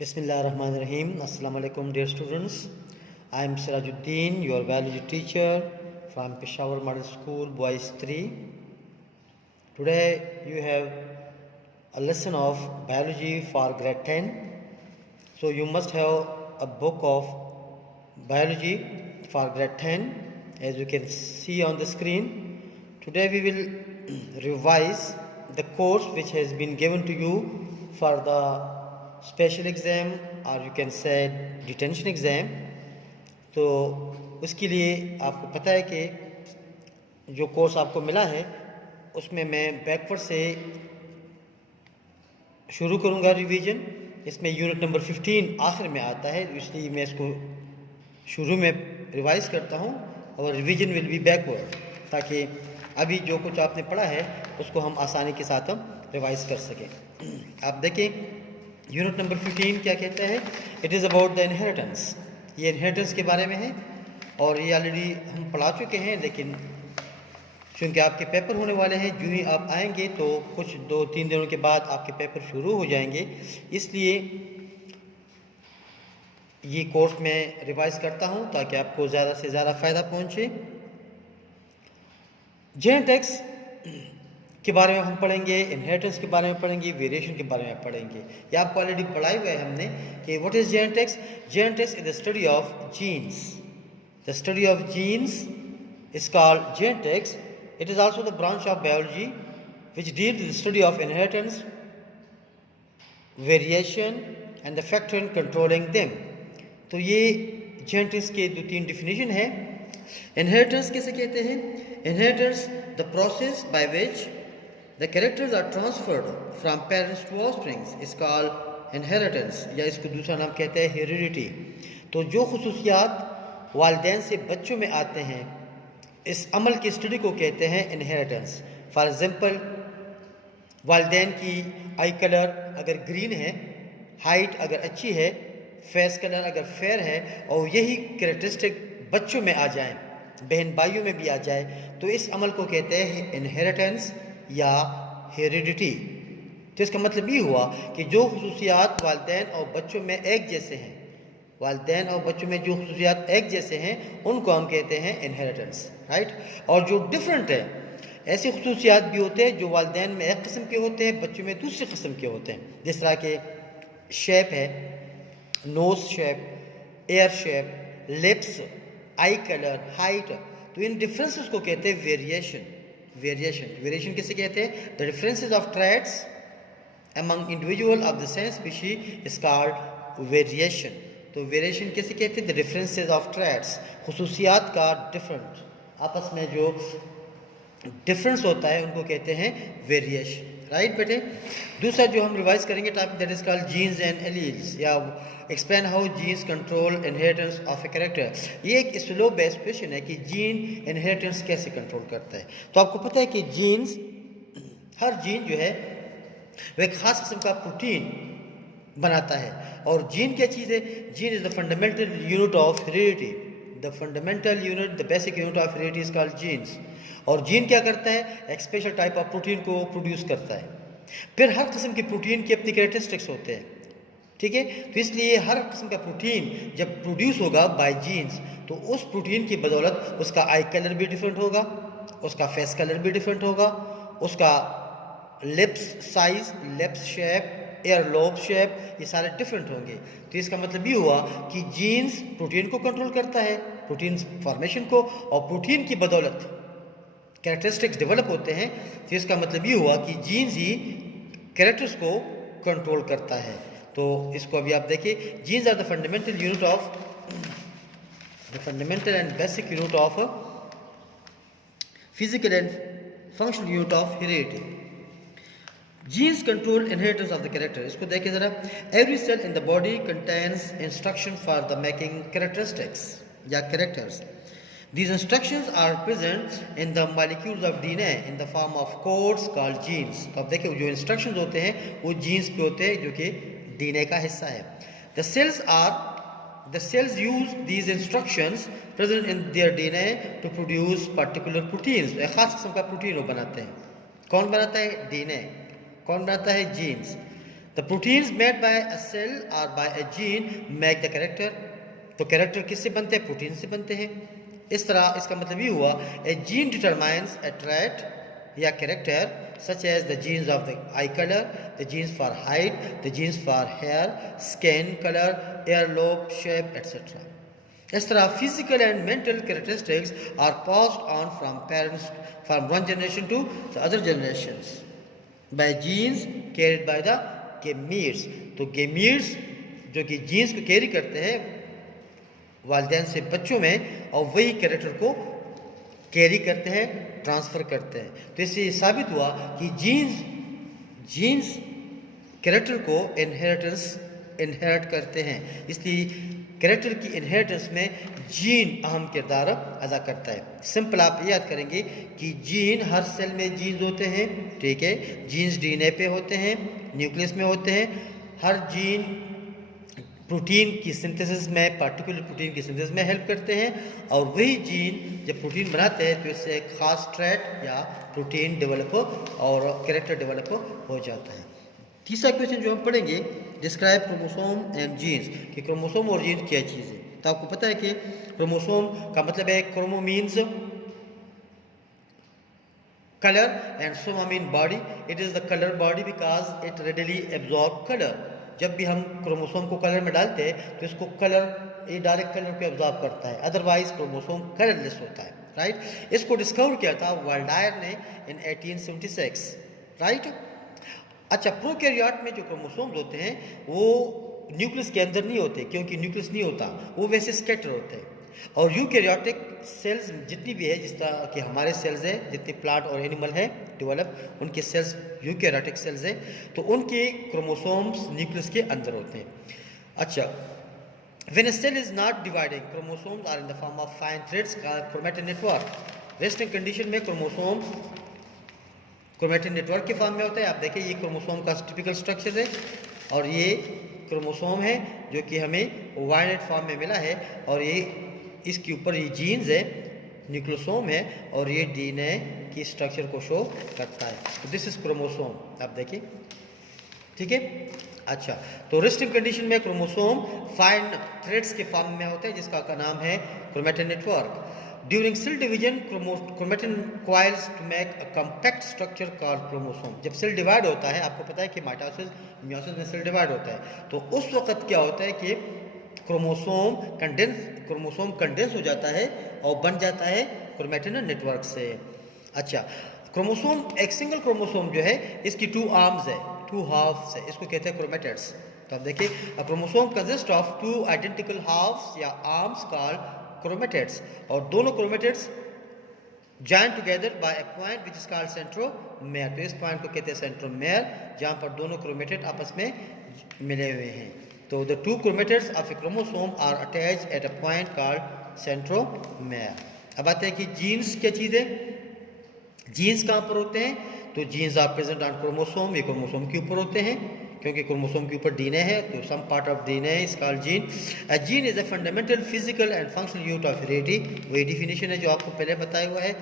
Bismillahirrahmanirrahim. Assalamu alaikum, dear students. I am Sirajuddin, your biology teacher from Peshawar Model School, Boys 3. Today you have a lesson of biology for grade 10. So you must have a book of biology for grade 10, as you can see on the screen. Today we will revise the course which has been given to you for the special exam और you can say detention exam. तो उसके लिए आपको पता है कि जो course आपको मिला है उसमें मैं बैकवर्ड से शुरू करूंगा रिवीजन। इसमें यूनिट नंबर 15 आखिर में आता है, इसलिए मैं इसको शुरू में रिवाइज करता हूं और रिवीजन विल बी बैकवर्ड, ताकि अभी जो कुछ आपने पढ़ा है उसको हम आसानी के साथ हम रिवाइज कर सकें। आप देखें यूनिट नंबर 15 क्या कहता है। It is about the inheritance. ये इनहेरिटेंस के बारे में है और ये ऑलरेडी हम पढ़ा चुके हैं, लेकिन चूँकि आपके पेपर होने वाले हैं, जो ही आप आएंगे तो कुछ 2-3 दिनों के बाद आपके पेपर शुरू हो जाएंगे, इसलिए ये कोर्स मैं रिवाइज करता हूँ ताकि आपको ज़्यादा से ज़्यादा फ़ायदा पहुँचे। जेनेटिक्स के बारे में हम पढ़ेंगे, इनहेरिटेंस के बारे में पढ़ेंगे, वेरिएशन के बारे में पढ़ेंगे। ये आपको ऑलरेडी पढ़ाई हुआ है हमने कि what is genetics. Genetics is the study of genes. The study of genes is called genetics. It is also the branch of biology which deals with the study of inheritance, variation and the factor controlling them. तो ये genetics के 2-3 definition है। Inheritance किसे कहते हैं? Inheritance the process by which the characters are transferred from parents to offspring is called inheritance, या इसको दूसरा नाम कहते हैं heredity। तो जो खुसूसियात वालिदैन से बच्चों में आते हैं, इस अमल की स्टडी को कहते हैं इनहेरिटेंस। फॉर एग्जांपल, वालिदैन की आई कलर अगर ग्रीन है, हाइट अगर अच्छी है, फेस कलर अगर फेयर है, और यही कैरेक्टरिस्टिक बच्चों में आ जाए, बहन भाइयों में भी आ जाए, तो इस अमल को कहते हैं इनहेरिटेंस या हेरिडिटी। तो इसका मतलब ये हुआ कि जो खुसूसियात वालिदैन और बच्चों में एक जैसे हैं, वालिदैन और बच्चों में जो खुसूसियात एक जैसे हैं, उनको हम कहते हैं इनहेरिटेंस, राइट। और जो डिफरेंट है, ऐसे खुसूसियात भी होते हैं जो वालिदैन में एक किस्म के होते हैं, बच्चों में दूसरे किस्म के होते हैं। जिस तरह के शेप है, nose shape, ear shape, lips, eye colour, height, तो इन डिफरेंसेस को कहते हैं वेरिएशन। वेरिएशन किसे कहते हैं? The differences of traits among individual of the same species is called variation. तो वेरिएशन किसे कहते हैं? द डिफरेंसेस ऑफ ट्रेट्स, खुसूसियात का डिफरेंट, आपस में जो डिफरेंस होता है उनको कहते हैं वेरिएशन, राइट बेटे। दूसरा जो हम रिवाइज करेंगे topic, that is called genes and alleles, या explain how genes control inheritance of a character. ये एक स्लो बेस्ड क्वेश्चन है कि जीन इनहेरिटेंस कैसे कंट्रोल करता है। तो आपको पता है कि जीन्स, हर जीन जो है वह एक खास किस्म का प्रोटीन बनाता है। और जीन क्या चीज़ है? Gene is the fundamental unit of heredity. The fundamental unit, the basic unit of heredity is called jeans. और जीन क्या करता है? एक स्पेशल टाइप ऑफ प्रोटीन को प्रोड्यूस करता है। फिर हर किस्म के प्रोटीन के अपनी कैरेक्टरिस्टिक्स होते हैं, ठीक है। तो इसलिए हर किस्म का प्रोटीन जब प्रोड्यूस होगा बाय जीन्स, तो उस प्रोटीन की बदौलत उसका आई कलर भी डिफरेंट होगा, उसका फेस कलर भी डिफरेंट होगा, उसका lips size, lips shape, air lobe shape, ये सारे डिफरेंट होंगे। तो इसका मतलब ये हुआ कि जीन्स प्रोटीन को कंट्रोल करता है, प्रोटीन फॉर्मेशन को, और प्रोटीन की बदौलत कैरेक्टरिस्टिक्स डेवलप होते हैं। तो इसका मतलब ये हुआ कि जीन्स ही कैरेक्टर्स को कंट्रोल करता है। तो इसको अभी आप देखिए, genes are the fundamental unit of, the fundamental and basic unit of physical and functional unit of heredity. Genes control inheritance of the character. इसको देखिए जरा। Every cell in the body contains instruction for the making characteristics या characters. These instructions are present in the molecules of DNA in the form of codes called genes। तो अब देखिए जो instructions होते हैं वो genes पे होते हैं, जो कि DNA का हिस्सा है। The cells use these instructions present in their DNA to produce particular proteins। एक खास किस्म का प्रोटीन वो बनाते हैं। कौन बनाता है? DNA। कौन बनाता है? genes। The proteins made by a cell और by a gene make the character. तो कैरेक्टर किससे बनते हैं? प्रोटीन से बनते हैं। इस तरह इसका मतलब ये हुआ ए जीन डिटरमाइंस ए ट्रेट या character such as the genes of the eye color, the genes for height, the genes for hair, skin color, earlobe shape, etc. इस तरह physical and mental characteristics are passed on from parents from one generation to the other generations by genes carried by the gametes। तो gametes जो कि jeans को carry करते हैं वालिदैन से बच्चों में, और वही कैरेक्टर को कैरी करते हैं, ट्रांसफ़र करते हैं। तो इससे साबित हुआ कि जीन्स कैरेक्टर को इनहेरिट करते हैं। इसलिए कैरेक्टर की इनहेरिटेंस में जीन अहम किरदार अदा करता है। सिंपल आप ये याद करेंगे कि जीन, हर सेल में जीन्स होते हैं, ठीक है। जीन्स डीएनए पे होते हैं, न्यूक्लियस में होते हैं। हर जीन प्रोटीन की सिंथेसिस में, पार्टिकुलर प्रोटीन की सिंथेसिस में हेल्प करते हैं, और वही जीन जब प्रोटीन बनाते हैं तो इससे एक खास ट्रेट या प्रोटीन डेवलप और कैरेक्टर डेवलप हो जाता है। तीसरा क्वेश्चन जो हम पढ़ेंगे, डिस्क्राइब क्रोमोसोम एंड जीन्स, कि क्रोमोसोम और जीन्स क्या चीज़ है। तो आपको पता है कि क्रोमोसोम का मतलब है chromo means colour and soma mean body. It is the colour body because it readily absorb colour. जब भी हम क्रोमोसोम को कलर में डालते हैं तो इसको कलर, ये डायरेक्ट कलर को एब्जॉर्ब करता है, अदरवाइज क्रोमोसोम कलरलेस होता है, राइट। इसको डिस्कवर किया था वाल्डायर ने इन 1876, राइट। अच्छा, प्रोकैरियोट में जो क्रोमोसोम्स होते हैं वो न्यूक्लियस के अंदर नहीं होते, क्योंकि न्यूक्लियस नहीं होता, वो वैसे स्कैटर होते हैं। और यूकैरियोटिक सेल्स जितनी भी है, जिस तरह कि हमारे सेल्स हैं, जितने प्लांट और एनिमल हैं डेवलप, उनके सेल्स यूकैरियोटिक सेल्स हैं, तो उनके क्रोमोसोम्स न्यूक्लियस के अंदर होते हैं। अच्छा, when a cell is not dividing, chromosomes are in the form of fine threads called chromatin network. Resting condition में क्रोमोसोम क्रोमैटिन नेटवर्क के फॉर्म में होता है। आप देखिए, ये क्रोमोसोम का टिपिकल स्ट्रक्चर है, और ये क्रोमोसोम है जो कि हमें वायलेट फॉर्म में मिला है, और ये इसके ऊपर ये जीन्स है, न्यूक्लियोसोम है, और ये डीएनए की स्ट्रक्चर को शो करता है। तो दिस इज क्रोमोसोम, आप देखिए, ठीक है। अच्छा, तो रेस्टिंग कंडीशन में क्रोमोसोम फाइन थ्रेड्स के फॉर्म में होता है, जिसका नाम है chromatin network. During cell division chromatin coils to make a compact structure called chromosome. जब सेल डिवाइड होता है, आपको पता है कि माइटोसिस मियोसिस में सेल डिवाइड होता है, तो उस वक्त क्या होता है कि क्रोमोसोम कंडेंस हो जाता है और बन जाता है क्रोमैटिन नेटवर्क से। अच्छा, क्रोमोसोम, एक सिंगल क्रोमोसोम जो है, इसकी 2 आर्म्स है, 2 हाफ्स है, इसको कहते हैं क्रोमैटिड्स। तो आप देखिए, a chromosome consist of 2 identical halves या आर्म्स कॉल्ड क्रोमैटिड्स, और दोनों chromatids join together by a point which is called centromere. तो इस पॉइंट को कहते हैं सेंट्रोमेयर, जहां पर दोनों क्रोमैटिड आपस में मिले हुए हैं। तो the 2 chromatids of a chromosome are attached at a point called centromere. अब आते हैं कि जीन्स क्या चीज़ है। जीन्स कहाँ पर होते हैं? तो genes are present on chromosome, ये क्रोमोसोम के ऊपर होते हैं, क्योंकि क्रोमोसोम के ऊपर डीएनए है, तो some part of DNA is called gene. A gene is a fundamental physical and functional unit of heredity, वही डिफिनेशन है जो आपको पहले बताया हुआ है।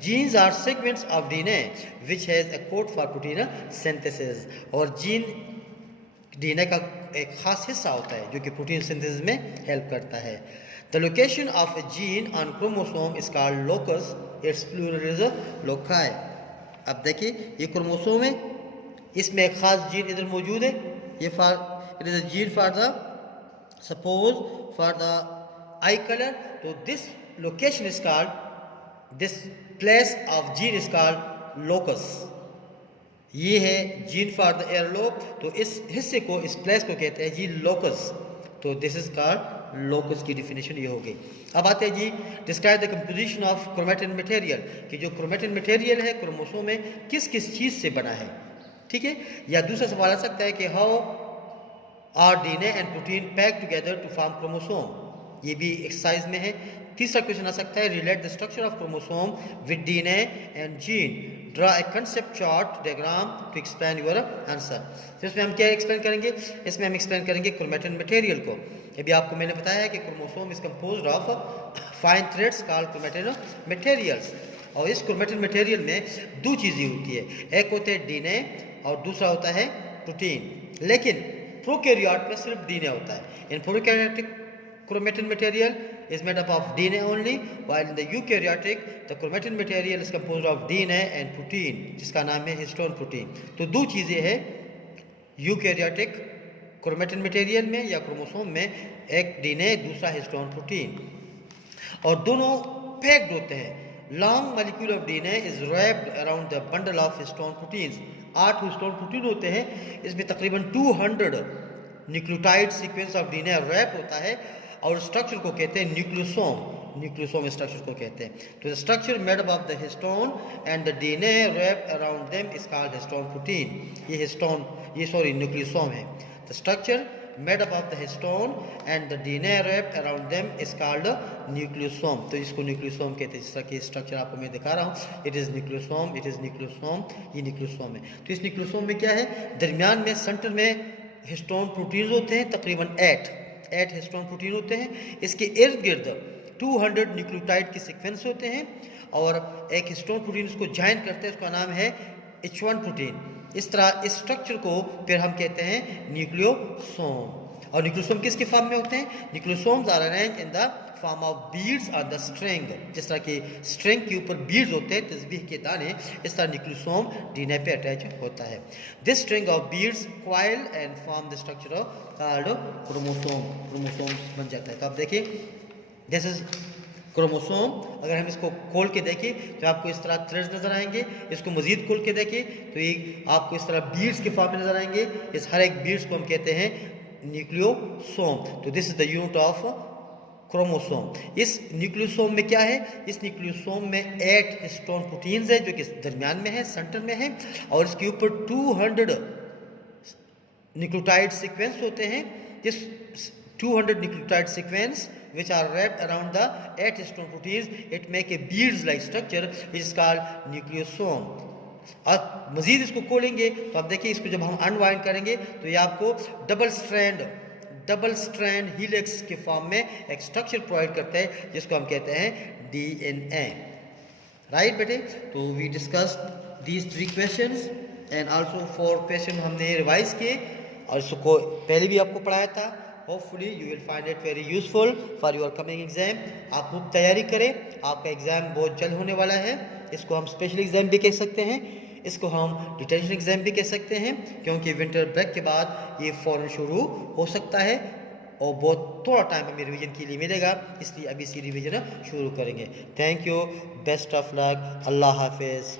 Genes are segments of DNA which has a code for protein synthesis, और gene DNA का एक खास हिस्सा होता है जो कि प्रोटीन सिंथेसिस में हेल्प करता है। The location of a gene on chromosome is called locus, its plural is loci. अब देखिए, ये क्रोमोसोम है, इसमें एक खास जीन इधर मौजूद है, ये for it is a gene for the suppose for the eye colour, तो this location is called, this place of gene is called locus. ये है जीन फॉर द एयरलोब, तो इस हिस्से को, इस प्लेस को कहते हैं जी लोकस। तो दिस इज कॉल्ड लोकस की डिफिनेशन ये हो गई। अब आते हैं जी, describe the composition of chromatin material, कि जो क्रोमैटिन मटेरियल है क्रोमोसोम में किस किस चीज़ से बना है, ठीक है। या दूसरा सवाल आ सकता है कि how are DNA and protein pack together to form chromosome, ये भी एक्सरसाइज में है। तीसरा क्वेश्चन आ सकता है, relate the structure of chromosome with DNA and gene, draw a concept chart diagram to explain your answer. तो इसमें हम क्या एक्सप्लेन करेंगे? इसमें हम एक्सप्लेन करेंगे क्रोमैटिन मटेरियल को। अभी आपको मैंने बताया है कि chromosome is composed of fine threads called chromatin materials, और इस क्रोमैटिन मटेरियल में 2 चीज़ें होती है, एक होते हैं डीएनए और दूसरा होता है प्रोटीन। लेकिन प्रोकैरियोट में सिर्फ डीएनए होता है। इन prokaryotic chromatin material is made up of DNA only, while in the eukaryotic the chromatin material is composed of DNA and protein जिसका नाम है हिस्टोन प्रोटीन। तो दो चीज़ें हैं यूकैरियोटिक क्रोमेटिन मटेरियल में या क्रोमोसोम में, एक डीएनए दूसरा हिस्टोन प्रोटीन, और दोनों पैक्ड होते हैं। Long molecule of DNA is wrapped around the bundle of histone proteins. 8 histone protein होते हैं, इसमें तकरीबन 200 nucleotide sequence of DNA wrap होता है, और स्ट्रक्चर को कहते हैं न्यूक्लियोसोम। न्यूक्लियोसोम स्ट्रक्चर को कहते हैं। तो the structure made up of the histone and the DNA wrap around them is called histone protein. ये न्यूक्लियोसोम है। The structure made up of the histone and the DNA wrap around them is called nucleosome. तो इसको nucleosome कहते हैं। जिस तरह की structure आपको मैं दिखा रहा हूँ, it is nucleosome, it is nucleosome, ये न्यूक्लियोसोम है। तो इस न्यूक्लियोसोम में क्या है, दरमियान में सेंटर में हिस्टोन प्रोटीन्स होते हैं, तकरीबन 8 हिस्टोन प्रोटीन होते हैं। इसके इर्द गिर्द 200 न्यूक्लियोटाइड के सीक्वेंस होते हैं, और एक हिस्टोन प्रोटीन उसको ज्वाइन करते हैं, उसका नाम है H1 प्रोटीन। इस तरह इस स्ट्रक्चर को फिर हम कहते हैं न्यूक्लियोसोम। और न्यूक्लियोसोम किसके फॉर्म में होते हैं? Nucleosomes are arranged in the form of beads on the string. जिस तरह की स्ट्रिंग के ऊपर बीड्स होते हैं, तस्बीह के दाने, इस तरह न्यूक्लियोसोम डीएनए पे अटैच होता है। This string of beads coil and form the structure of called chromosome. Chromosome बन जाता है। तो आप देखिए, दिस इज क्रोमोसोम। अगर हम इसको खोल के देखें तो आपको इस तरह थ्रेड्स नजर आएंगे। इसको मजीद खोल के देखें तो ये आपको इस तरह बीड्स के फॉर्म में नजर आएंगे। इस हर एक बीड्स को हम कहते हैं न्यूक्लियोसोम। तो this is the unit of chromosome. इस न्यूक्लियोसोम में क्या है? इस न्यूक्लियोसोम में 8 हिस्टोन प्रोटीन्स है जो कि दरमियान में है, सेंटर में है, और इसके ऊपर 200 न्यूक्लियोटाइड सीक्वेंस होते हैं। This 200 nucleotide sequence which are wrapped around the 8 histone proteins, it make a beads like structure which is called nucleosome। और मजीद इसको खोलेंगे तो आप देखिए, इसको जब हम अनवाइंड करेंगे तो ये आपको डबल स्ट्रैंड हीलिक्स के फॉर्म में एक स्ट्रक्चर प्रोवाइड करता है, जिसको हम कहते हैं डीएनए। राइट बेटे? तो we discussed these 3 questions and also 4 question हमने रिवाइज किए, और इसको पहले भी आपको पढ़ाया था। Hopefully you will find it very useful for your coming exam. आप खूब तैयारी करें, आपका एग्ज़ाम बहुत जल्द होने वाला है। इसको हम स्पेशल एग्ज़ाम भी कह सकते हैं, इसको हम डिटेंशन एग्ज़ाम भी कह सकते हैं, क्योंकि विंटर ब्रेक के बाद ये फ़ौरन शुरू हो सकता है, और बहुत थोड़ा टाइम हमें रिवीजन के लिए मिलेगा, इसलिए अभी इसी रिवीजन शुरू करेंगे। Thank you, best of luck, अल्लाह हाफिज़।